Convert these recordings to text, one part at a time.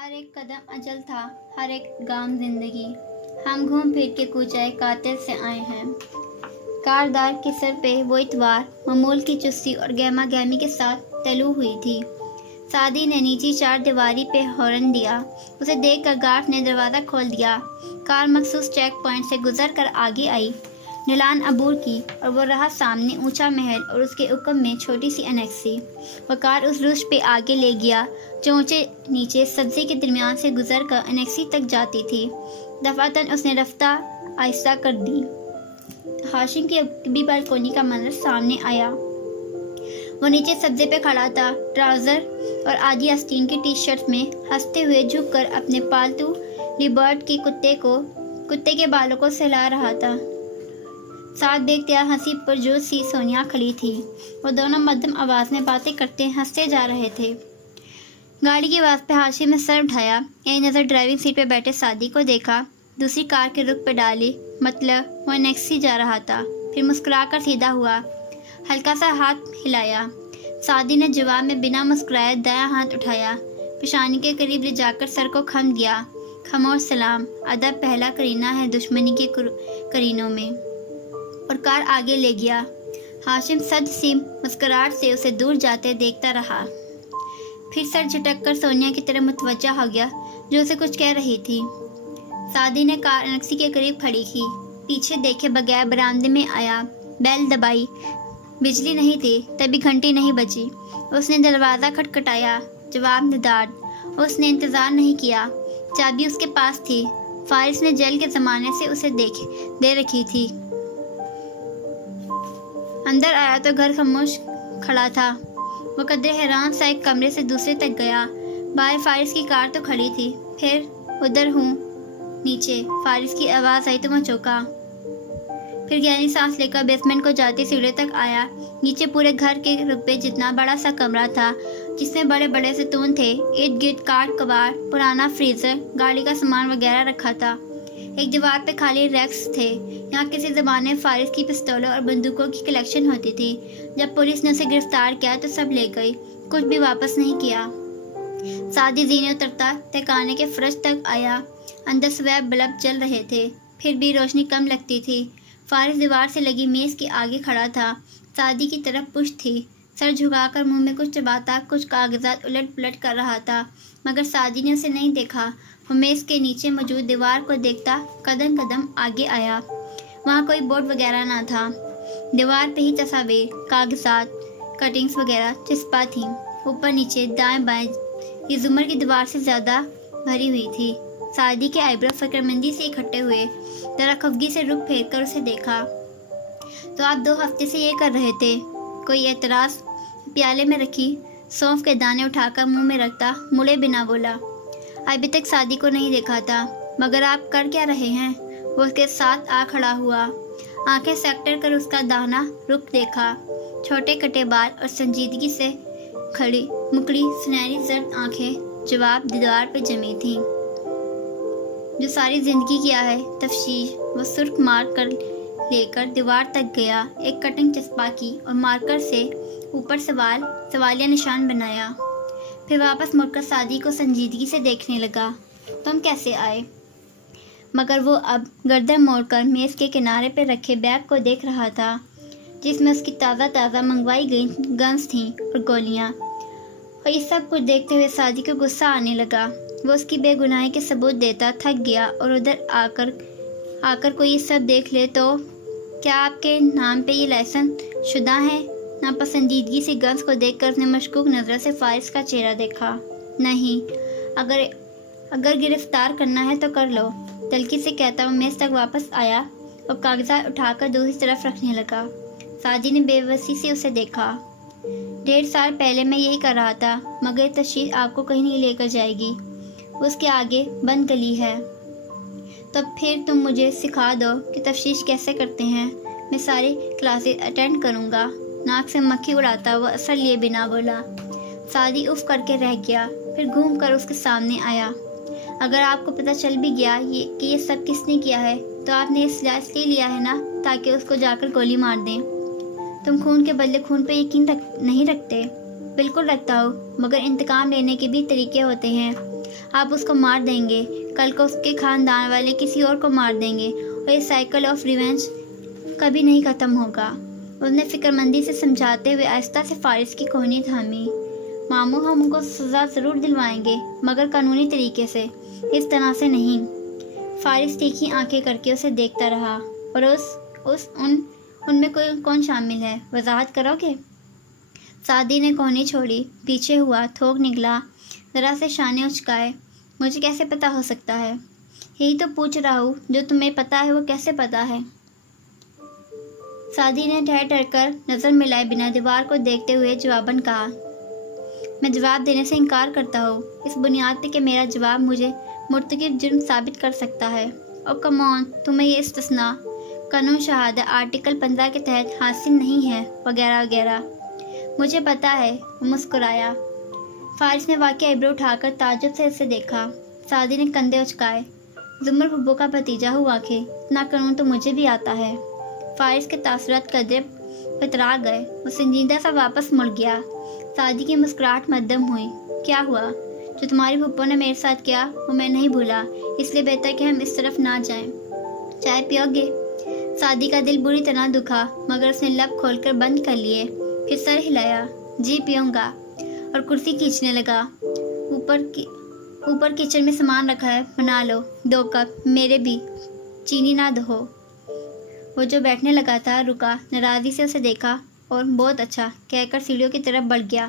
हर एक कदम अजल था, हर एक गाम जिंदगी। हम घूम फिर के कूचाए कातिल से आए हैं। कारदार के सर पे वो इतवार मामूल की चुस्ती और गहमा गहमी के साथ तलू हुई थी। सादी ने नीची चार दीवारी पे हॉर्न दिया। उसे देखकर गार्ड ने दरवाज़ा खोल दिया। कार मखसूस चेक पॉइंट से गुजर कर आगे आई। ढलान अबूर की और वो रहा सामने ऊंचा महल और उसके उक्म में छोटी सी एनेक्सी। वो कार उस रुश पे आगे ले गया जो ऊंचे नीचे सब्जी के दरमियान से गुजर कर एनेक्सी तक जाती थी। दफातन उसने रफ्ता आहिस्ता कर दी। हाशिम की अगली बालकोनी का मंजर सामने आया। वो नीचे सब्जे पे खड़ा था, ट्राउज़र और आधी आस्तीन की टी शर्ट में, हंसते हुए झुककर अपने पालतू लिबर्ट के कुत्ते के बालों को सहला रहा था। साथ देखते हंसी पुरजोश सी सोनिया खड़ी थी। वो दोनों मध्यम आवाज़ में बातें करते हंसते जा रहे थे। गाड़ी की आवाज़ पे हाशिम ने सर उठाया। एक नज़र ड्राइविंग सीट पे बैठे सादी को देखा, दूसरी कार के रुख पे डाली। मतलब वो नेक्सी जा रहा था। फिर मुस्कुराकर सीधा हुआ, हल्का सा हाथ हिलाया। सादी ने जवाब में बिना मुस्कुराए दायां हाथ उठाया, पेशानी के करीब ले जाकर सर को खम दिया। खामोश सलाम, अदब पहला करीना है दुश्मनी के करीनों में। और कार आगे ले गया। हाशिम सद सी मुस्कुराहट से उसे दूर जाते देखता रहा। फिर सर झटक कर सोनिया की तरफ मुतवज्जा हो गया जो उसे कुछ कह रही थी। सादी ने कार एनेक्सी के करीब खड़ी की, पीछे देखे बगैर बरामदे में आया। बेल दबाई, बिजली नहीं थी, तभी घंटी नहीं बजी। उसने दरवाज़ा खटखटाया, जवाब निदाद। उसने इंतज़ार नहीं किया, चाबी उसके पास थी। फारिस ने जेल के ज़माने से उसे दे रखी थी। अंदर आया तो घर खामोश खड़ा था। वो कदरे हैरान सा एक कमरे से दूसरे तक गया। बाहर फारिस की कार तो खड़ी थी। फिर उधर हूँ नीचे, फारिस की आवाज़ आई तो मैं चौंका। फिर गहरी सांस लेकर बेसमेंट को जाती सीढ़ी तक आया। नीचे पूरे घर के रुपये जितना बड़ा सा कमरा था, जिसमें बड़े बड़े सतून थे। इर्द गिर्द काट कबाड़, पुराना फ्रीजर, गाड़ी का सामान वगैरह रखा था। एक दीवार पे खाली रैक्स थे। यहाँ किसी ज़माने में फारिस की पिस्तौलों और बंदूकों की कलेक्शन होती थी। जब पुलिस ने उसे गिरफ्तार किया तो सब ले गई, कुछ भी वापस नहीं किया। सादी जीने उतरता तहखाने के फर्श तक आया। अंदर स्वैब बल्ब जल रहे थे, फिर भी रोशनी कम लगती थी। फारिस दीवार से लगी मेज़ के आगे खड़ा था। सादी की तरफ पुश्त थी, सर झुकाकर मुंह में कुछ चबाता, कुछ कागजात उलट पुलट कर रहा था। मगर सादी ने उसे नहीं देखा। वो मेज़ के नीचे मौजूद दीवार को देखता कदम कदम आगे आया। वहाँ कोई बोर्ड वगैरह ना था। दीवार पे ही तस्वीर, कागजात, कटिंग्स वगैरह चिस्पा थी, ऊपर नीचे दाएं बाएं। ये जुमर की दीवार से ज़्यादा भरी हुई थी। सादी के आईब्रो फिक्रमंदी से इकट्ठे हुए। जरा खफगी से रुख फेर कर उसे देखा। तो आप 2 हफ्ते से ये कर रहे थे? कोई एतराज़? प्याले में रखी सौंफ के दाने उठाकर मुंह में रखता मुड़े बिना बोला, अभी तक सादी को नहीं देखा था। मगर आप कर क्या रहे हैं? वो उसके साथ आ खड़ा हुआ, आंखें सेक्टर कर उसका दाना रुख देखा। छोटे कटे बाल और संजीदगी से खड़ी मुकड़ी सुनहरी जर्द आंखें जवाब दीवार पे जमी थीं। जो सारी जिंदगी किया है तफ्शीश। वो सुर्ख मार कर लेकर दीवार तक गया, एक कटिंग चस्पा की और मार्कर से ऊपर सवालिया निशान बनाया। फिर वापस मुड़कर सादी को संजीदगी से देखने लगा। तुम कैसे आए? मगर वो अब गर्दन मोड़कर मेज़ के किनारे पर रखे बैग को देख रहा था, जिसमें उसकी ताज़ा मंगवाई गई गन्स थीं और गोलियां। और ये सब कुछ देखते हुए सादी को गुस्सा आने लगा। वो उसकी बेगुनाही के सबूत देता थक गया और उधर आकर कोई ये सब देख ले तो। क्या आपके नाम पे ये लाइसेंस शुदा है? नापसंदीदगी से गन्स को देखकर उसने मशकूक नज़र से फारिस का चेहरा देखा। नहीं, अगर गिरफ्तार करना है तो कर लो, तल्खी से कहता वो मेज़ तक वापस आया और कागजात उठाकर दूसरी तरफ रखने लगा। सादी ने बेबसी से उसे देखा। 1.5 साल पहले मैं यही कर रहा था, मगर ये तशरीह आपको कहीं नहीं लेकर जाएगी। उसके आगे बंद गली है। तो फिर तुम मुझे सिखा दो कि तफ्तीश कैसे करते हैं। मैं सारी क्लासेस अटेंड करूँगा। नाक से मक्खी उड़ाता वो असर लिए बिना बोला। सादी उफ करके रह गया, फिर घूम कर उसके सामने आया। अगर आपको पता चल भी गया कि ये सब किसने किया है तो आपने इसलिए लिया है ना, ताकि उसको जाकर गोली मार दें। तुम खून के बदले खून पे यकीन नहीं रखते? बिल्कुल रखता हूँ, मगर इंतकाम लेने के भी तरीके होते हैं। آپ اس کو مار دیں گے، کل کو اس کے خاندان والے کسی اور کو مار دیں گے اور یہ سائیکل آف ریونج کبھی نہیں ختم ہوگا۔ اس نے فکر مندی سے سمجھاتے ہوئے آہستہ سے فارس کی کوہنی تھامی۔ ماموں ہم ان کو سزا ضرور دلوائیں گے مگر قانونی طریقے سے، اس طرح سے نہیں۔ فارس تیکھی آنکھیں کر کے اسے دیکھتا رہا۔ اور ان میں کون شامل ہے، وضاحت کرو گے؟ سعدی نے کوہنی چھوڑی، پیچھے ہوا، تھوک نکلا، ذرا سے شانے اچکائے۔ مجھے کیسے پتا ہو سکتا ہے؟ یہی تو پوچھ رہا ہوں، جو تمہیں پتا ہے وہ کیسے پتا ہے؟ سعدی نے ٹھہر ٹھہر کر نظر ملائے بنا دیوار کو دیکھتے ہوئے جواباً کہا، میں جواب دینے سے انکار کرتا ہوں، اس بنیاد پہ کہ میرا جواب مجھے مرتکب جرم ثابت کر سکتا ہے۔ اور کم آن، تمہیں یہ استثناء قانون شہادت آرٹیکل 15 کے تحت حاصل نہیں ہے، وغیرہ وغیرہ۔ مجھے پتا ہے، وہ مسکرایا۔ فارس نے واقعہ ایبرو اٹھا کر تعجب سے اسے دیکھا۔ سعدی نے کندھے اچکائے۔ زمر پھپھو کا بھتیجا ہوا کہ اتنا قانون تو مجھے بھی آتا ہے۔ فارس کے تاثرات قدرے پترا گئے، وہ سنجیدہ سا واپس مڑ گیا۔ سعدی کی مسکراہٹ مدھم ہوئی۔ کیا ہوا؟ جو تمہاری پھپھو نے میرے ساتھ کیا وہ میں نہیں بھولا، اس لیے بہتر کہ ہم اس طرف نہ جائیں۔ چائے پیو گے؟ سعدی کا دل بری طرح دکھا مگر اس نے لب کھول کر بند کر لیے، پھر سر ہلایا۔ جی پیوں گا، اور کرسی کھینچنے لگا۔ اوپر کچن میں سامان رکھا ہے، بنا لو 2 کپ، میرے بھی، چینی نہ دہو۔ وہ جو بیٹھنے لگا تھا رکا، ناراضی سے اسے دیکھا اور بہت اچھا کہہ کر سیڑھیوں کی طرف بڑھ گیا۔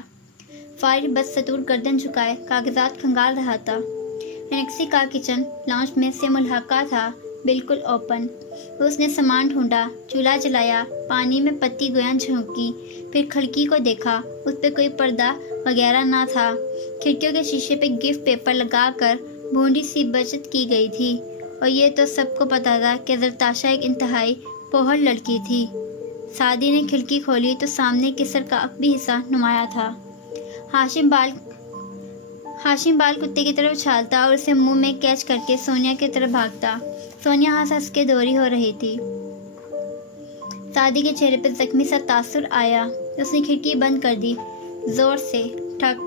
فارس بدستور گردن جھکائے کاغذات کھنگال رہا تھا۔ انیکسی کا کچن لاؤنج میں سے ملحقہ تھا، بالکل اوپن۔ اس نے سامان ڈھونڈا، چولہا جلایا، پانی میں پتی گویا جھونکی، پھر کھڑکی کو دیکھا، اس پہ کوئی پردہ وغیرہ نہ تھا۔ کھڑکیوں کے شیشے پہ گفٹ پیپر لگا کر بھونڈی سی بچت کی گئی تھی، اور یہ تو سب کو پتا تھا کہ زرتاشا ایک انتہائی پوہر لڑکی تھی۔ سعدی نے کھڑکی کھولی تو سامنے کسر کا بھی حصہ نمایاں تھا۔ ہاشم بال کتے کی طرف اچھالتا اور اسے منہ میں کیچ کر کے سونیا کی طرف بھاگتا۔ سونیا ہنس ہنس کے دوری ہو رہی تھی۔ سعدی کے چہرے پہ زخمی سا تاثر آیا۔ اس نے کھڑکی بند کر دی، زور سے، ٹھک۔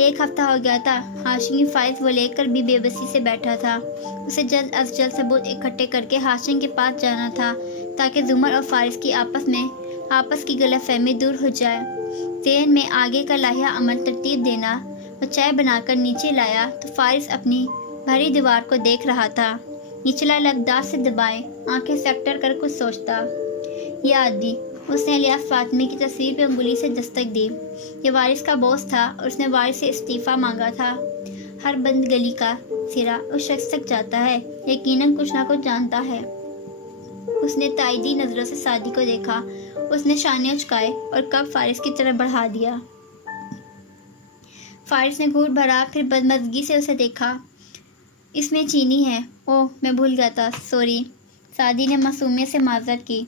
1 ہفتہ ہو گیا تھا ہاشم کی فائل وہ لے کر بھی بے بسی سے بیٹھا تھا۔ اسے جلد از جلد ثبوت اکٹھے کر کے ہاشم کے پاس جانا تھا تاکہ زمر اور فارس کی آپس کی غلط فہمی دور ہو جائے۔ ذہن میں آگے کا لائحہ عمل ترتیب دینا۔ وہ چائے بنا کر نیچے لایا تو فارس اپنی بھری دیوار کو دیکھ رہا تھا۔ نچلا لب دانت سے دبائے، آنکھیں سیکٹر کر کچھ سوچتا۔ یہ آدمی، اس نے الیاس فاطمی کی تصویر پہ انگلی سے دستک دی۔ یہ وارث کا باس تھا اور اس نے وارث سے استعفیٰ مانگا تھا۔ ہر بند گلی کا سرا اس شخص تک جاتا ہے، یقیناً کچھ نہ کچھ جانتا ہے۔ اس نے تائیدی نظروں سے سعدی کو دیکھا۔ اس نے شانے اچکائے اور کپ فارس کی طرف بڑھا دیا۔ فارس نے گھونٹ بھرا، پھر بدمزگی سے اسے دیکھا۔ اس میں چینی ہے۔ اوہ، میں بھول گیا تھا، سوری۔ سعدی نے معصومیت سے معذرت کی،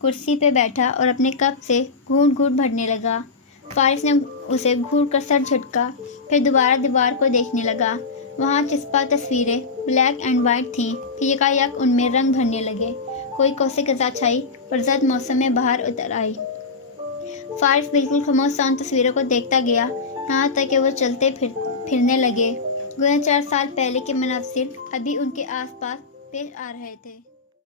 کرسی پہ بیٹھا اور اپنے کپ سے گھونٹ گھونٹ بھرنے لگا۔ فارس نے اسے گھور کر سر جھٹکا، پھر دوبارہ دیوار کو دیکھنے لگا۔ وہاں چسپاں تصویریں بلیک اینڈ وائٹ تھیں، پھر یکایک ان میں رنگ بھرنے لگے۔ کوئی کوسے قضا چھائی اور زرد موسم میں باہر اتر آئی۔ فارس بالکل خاموش سان تصویروں کو دیکھتا گیا، یہاں تک کہ وہ چلتے پھرنے لگے، گویا 4 سال پہلے کے مناظر ابھی ان کے آس پاس پیش آ رہے تھے۔